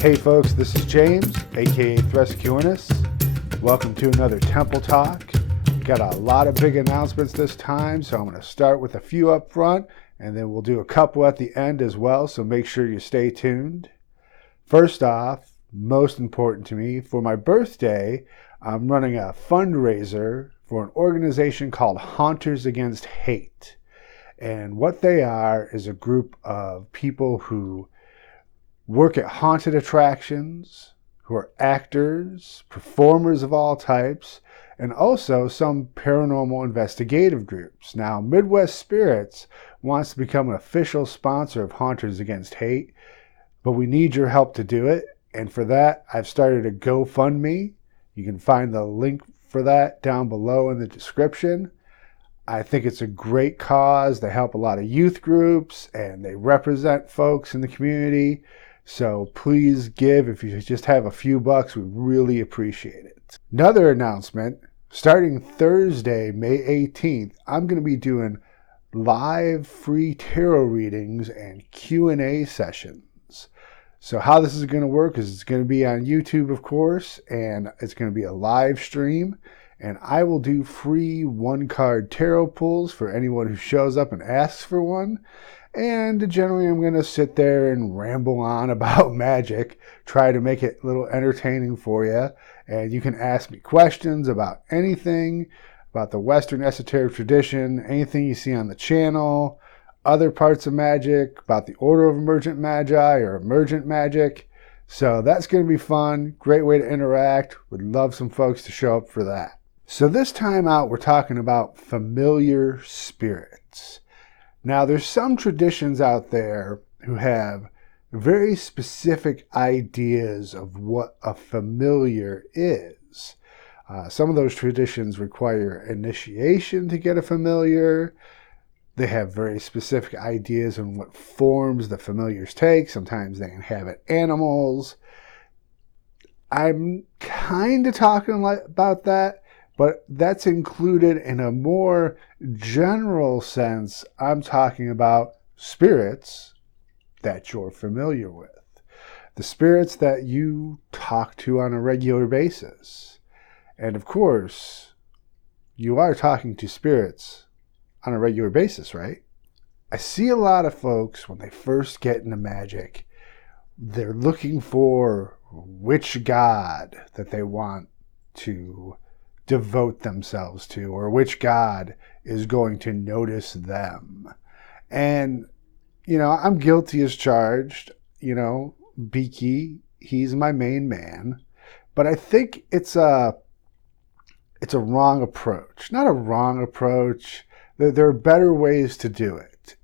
Hey folks, this is James, aka Threskiornis. Welcome to another Temple Talk. We got a lot of big announcements this time, so I'm going to start with a few up front, and then we'll do a couple at the end as well, so make sure you stay tuned. First off, most important to me, for my birthday, I'm running a fundraiser for an organization called Haunters Against Hate. And what they are is a group of people who work at haunted attractions, who are actors, performers of all types, and also some paranormal investigative groups. Now, Midwest Spirits wants to become an official sponsor of Haunters Against Hate, but we need your help to do it. And for that, I've started a GoFundMe. You can find the link for that down below in the description. I think it's a great cause. They help a lot of youth groups and they represent folks in the community. So please give. If you just have a few bucks, we really appreciate it. Another announcement, starting Thursday, May 18th, I'm going to be doing live free tarot readings and Q&A sessions. So how this is going to work is it's going to be on YouTube, of course, and it's going to be a live stream. And I will do free one-card tarot pulls for anyone who shows up and asks for one. And generally, I'm going to sit there and ramble on about magic, try to make it a little entertaining for you. And you can ask me questions about anything, about the Western esoteric tradition, anything you see on the channel, other parts of magic, about the Order of Emergent Magi or Emergent Magic. So that's going to be fun. Great way to interact. Would love some folks to show up for that. So this time out, we're talking about familiar spirits. Now, there's some traditions out there who have very specific ideas of what a familiar is. Some of those traditions require initiation to get a familiar. They have very specific ideas on what forms the familiars take. Sometimes they inhabit animals. I'm kind of talking about that, but that's included in a more general sense. I'm talking about spirits that you're familiar with. The spirits that you talk to on a regular basis. And of course, you are talking to spirits on a regular basis, right? I see a lot of folks when they first get into magic, they're looking for which god that they want to devote themselves to, or which god is going to notice them. And, I'm guilty as charged. Beaky, he's my main man. But I think it's a wrong approach. Not a wrong approach. There are better ways to do it.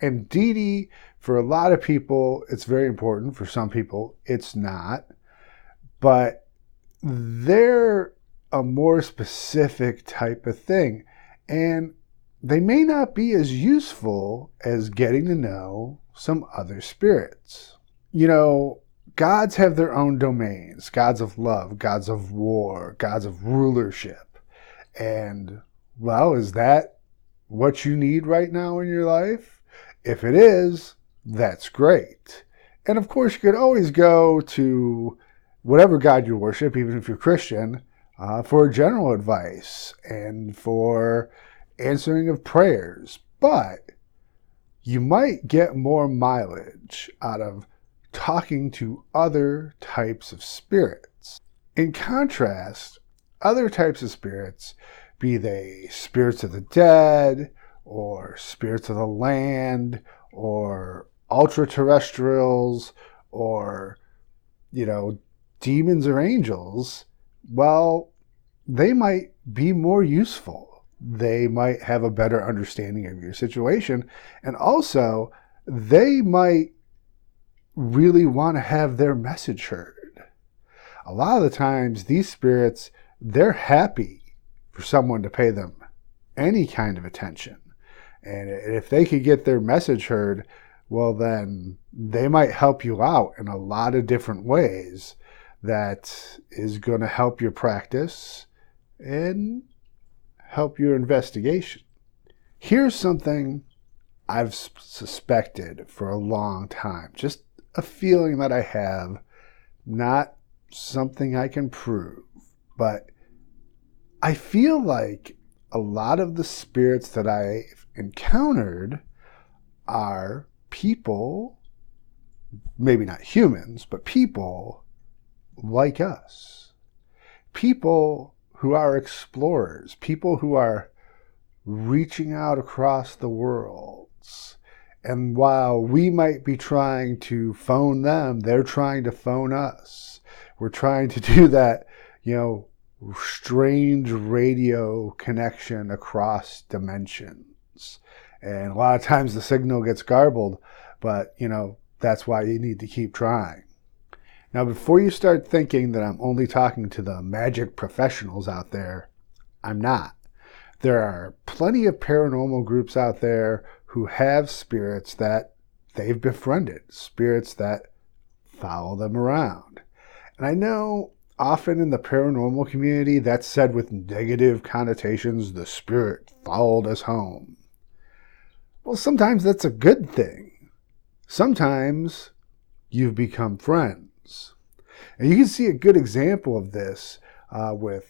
And deity, for a lot of people, it's very important. For some people, it's not. But they're a more specific type of thing. And they may not be as useful as getting to know some other spirits. Gods have their own domains. Gods of love, gods of war, gods of rulership. And, well, is that what you need right now in your life? If it is, that's great. And of course, you could always go to whatever god you worship, even if you're Christian, for general advice and for answering of prayers. But you might get more mileage out of talking to other types of spirits. In contrast, other types of spirits, be they spirits of the dead, or spirits of the land, or ultra-terrestrials, or, demons or angels, well, they might be more useful. They might have a better understanding of your situation. And also, they might really want to have their message heard. A lot of the times, these spirits, they're happy for someone to pay them any kind of attention. And if they could get their message heard, well, then they might help you out in a lot of different ways that is going to help your practice and help your investigation. Here's something I've suspected for a long time, just a feeling that I have not something I can prove, but I feel like a lot of the spirits that I've encountered are people, maybe not humans, but people like us. People who are explorers, people who are reaching out across the worlds. And while we might be trying to phone them, they're trying to phone us. We're trying to do that, strange radio connection across dimensions. And a lot of times the signal gets garbled, but, that's why you need to keep trying. Now, before you start thinking that I'm only talking to the magic professionals out there, I'm not. There are plenty of paranormal groups out there who have spirits that they've befriended, spirits that follow them around. And I know often in the paranormal community that's said with negative connotations, the spirit followed us home. Well, sometimes that's a good thing. Sometimes you've become friends. And you can see a good example of this with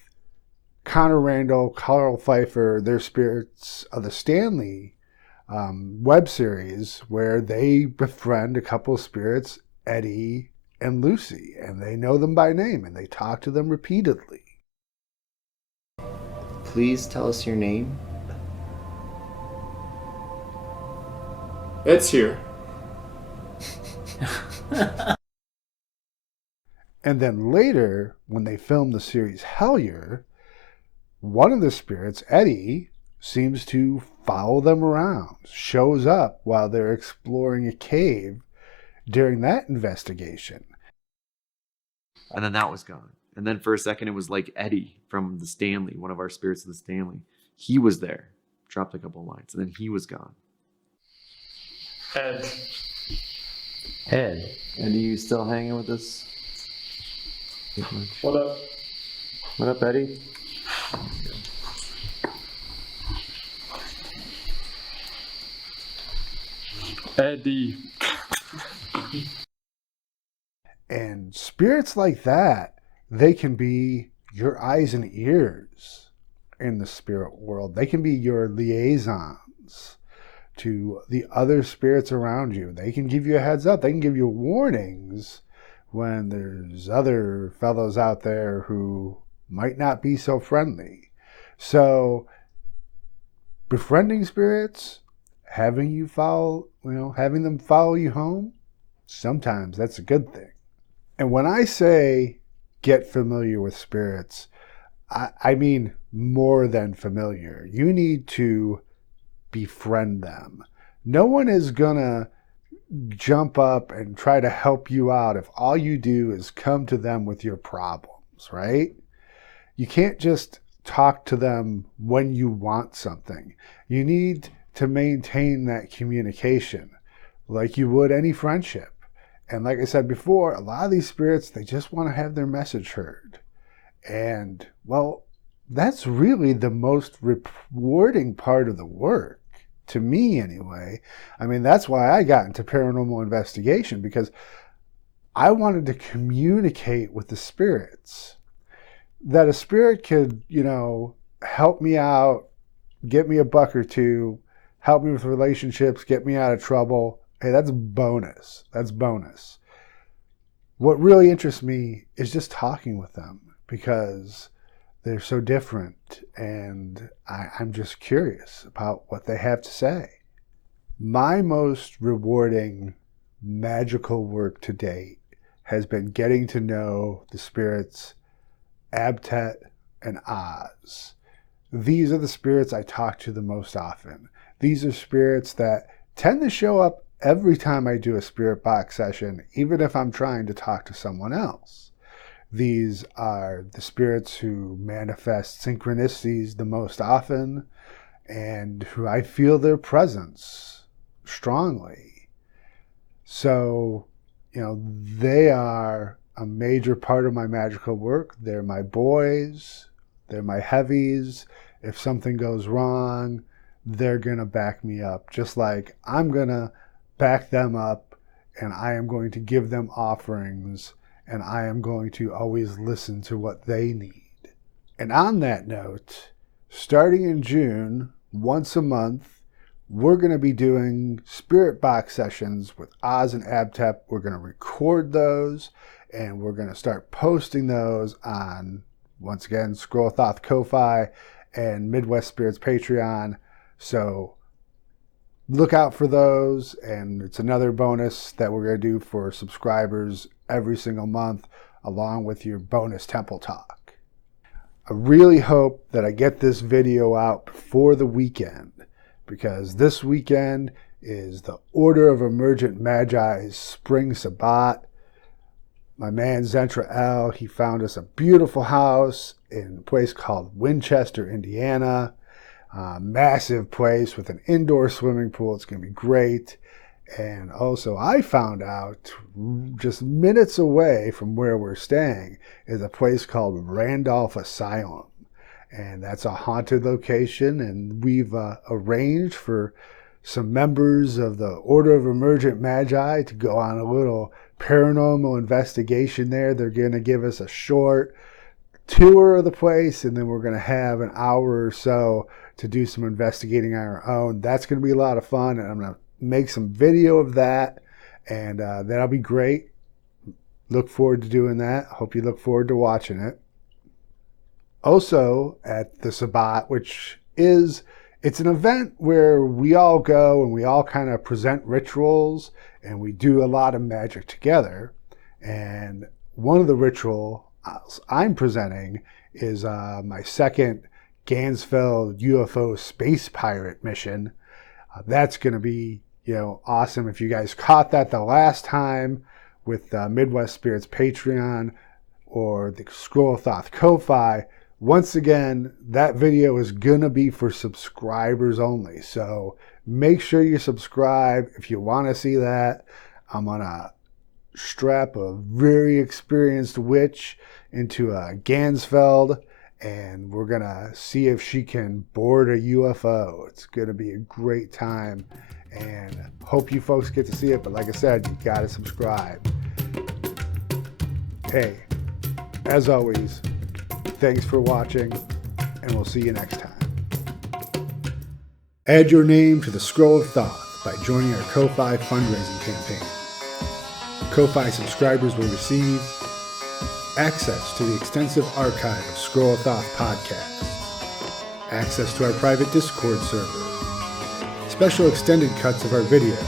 Connor Randall, Carl Pfeiffer, their Spirits of the Stanley web series, where they befriend a couple of spirits, Eddie and Lucy, and they know them by name and they talk to them repeatedly. Please tell us your name. Ed's here. And then later, when they filmed the series Hellier, one of the spirits, Eddie, seems to follow them around, shows up while they're exploring a cave during that investigation. And then that was gone. And then for a second, it was like Eddie from the Stanley, one of our spirits of the Stanley. He was there, dropped a couple lines, and then he was gone. Ed. Ed. And are you still hanging with us? What up? What up, Eddie? Eddie. And spirits like that, they can be your eyes and ears in the spirit world. They can be your liaisons to the other spirits around you. They can give you a heads up. They can give you warnings when there's other fellows out there who might not be so friendly. So befriending spirits, having them follow you home, sometimes that's a good thing. And when I say get familiar with spirits, I mean more than familiar. You need to befriend them. No one is gonna jump up and try to help you out if all you do is come to them with your problems, right? You can't just talk to them when you want something. You need to maintain that communication like you would any friendship. And like I said before, a lot of these spirits, they just want to have their message heard. And, well, that's really the most rewarding part of the work, to me anyway. I mean, that's why I got into paranormal investigation, because I wanted to communicate with the spirits. That a spirit could, help me out, get me a buck or two, help me with relationships, get me out of trouble. Hey, that's bonus. That's bonus. What really interests me is just talking with them, because they're so different, and I'm just curious about what they have to say. My most rewarding magical work to date has been getting to know the spirits Abtet and Oz. These are the spirits I talk to the most often. These are spirits that tend to show up every time I do a spirit box session, even if I'm trying to talk to someone else. These are the spirits who manifest synchronicities the most often, and who I feel their presence strongly. So, they are a major part of my magical work. They're my boys. They're my heavies. If something goes wrong, they're going to back me up, just like I'm going to back them up, and I am going to give them offerings and I am going to always listen to what they need. And on that note, starting in June, once a month, we're going to be doing Spirit Box sessions with Oz and Abtep. We're going to record those, and we're going to start posting those on, once again, Scroll of Thoth Ko-Fi and Midwest Spirits Patreon. So look out for those, and it's another bonus that we're going to do for subscribers every single month, along with your bonus Temple Talk. I really hope that I get this video out before the weekend, because this weekend is the Order of Emergent Magi's Spring Sabbat. My man Zentra L, he found us a beautiful house in a place called Winchester, Indiana. Massive place with an indoor swimming pool. It's going to be great. And also, I found out just minutes away from where we're staying is a place called Randolph Asylum. And that's a haunted location. And we've arranged for some members of the Order of Emergent Magi to go on a little paranormal investigation there. They're going to give us a short tour of the place, and then we're going to have an hour or so to do some investigating on our own. That's going to be a lot of fun, and I'm going to make some video of that, and that'll be great. Look forward to doing that. Hope you look forward to watching it. Also, at the Sabbat, it's an event where we all go and we all kind of present rituals, and we do a lot of magic together. And one of the rituals I'm presenting is my second Gansfeld UFO Space Pirate mission. That's going to be, awesome. If you guys caught that the last time with Midwest Spirits Patreon or the Scroll of Thoth Ko-Fi, once again, that video is going to be for subscribers only. So make sure you subscribe if you want to see that. I'm going to strap a very experienced witch into a Gansfeld, and we're going to see if she can board a UFO. It's going to be a great time, and hope you folks get to see it. But like I said, you got to subscribe. Hey, as always, thanks for watching, and we'll see you next time. Add your name to the Scroll of Thoth by joining our Ko-Fi fundraising campaign. Ko-Fi subscribers will receive access to the extensive archive of Scroll of Thoth podcasts, access to our private Discord server, special extended cuts of our videos,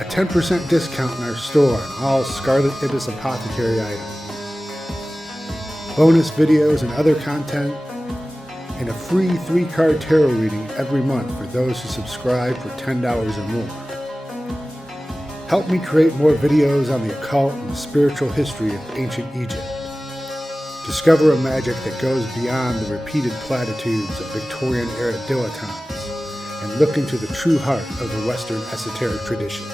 a 10% discount in our store on all Scarlet Ibis Apothecary items, bonus videos and other content, and a free 3-card tarot reading every month for those who subscribe for $10 or more. Help me create more videos on the occult and the spiritual history of ancient Egypt. Discover a magic that goes beyond the repeated platitudes of Victorian-era dilettantes and look into the true heart of the Western esoteric tradition.